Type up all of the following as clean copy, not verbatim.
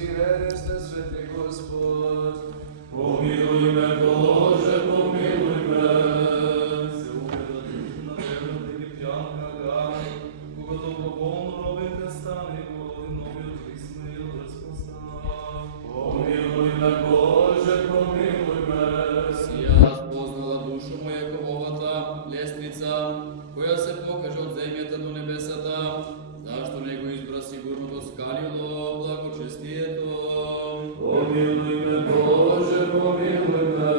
si reden ste sveti Gospod. Помилуй ме, Боже, помилуй ме. Се угледа душу на верната египтянка Агари, когато доброволно робите стане голоден, новият Исмаил разпозна. Помилуй ме, Боже, помилуй ме. Сија спознала душу моја кововата лестница, која се покаже од земјата до небесата, зашто не го избра сигурно до скалило благочестието. Помилуй ме, Боже, помилуй ме.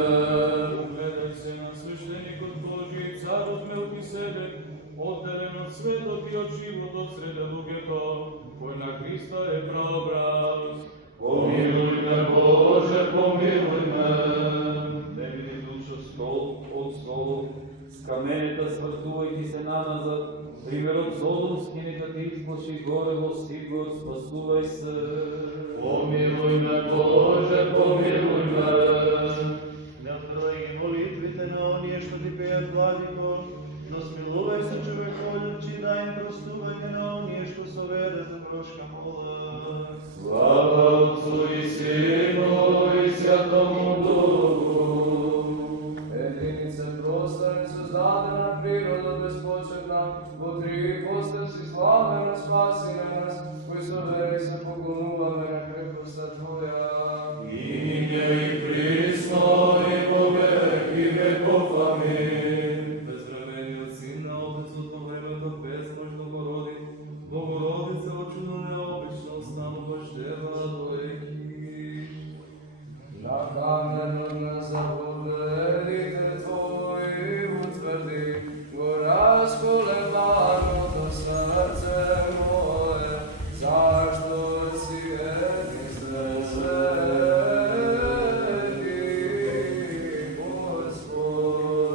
Угледај се на свещеникот Божи, царот Мелхиседек, отделен од светот и од животот среде луѓето, кој на Христа е прообраз. Помилуй ме, Боже, помилуй ме. Не види душа стол от стол, с каменета свртувајќи се наназад, примерот Содомски нека ти изплаши горе во Сигор, спасувај се. Помилуй ме, Боже, помилуй ме. Не отврај молитвите на оние што ти пеат владико, но смилувај се човеколюбчи, да им простувајте на оние што со вера за прошка молат. Слава Отцу и Сину и Святому Духу. Единица проста и создадена природа безпочетна, во три ипостаси славена спаси на нас, кои со вери се поклонуваме на крепоста Твоја.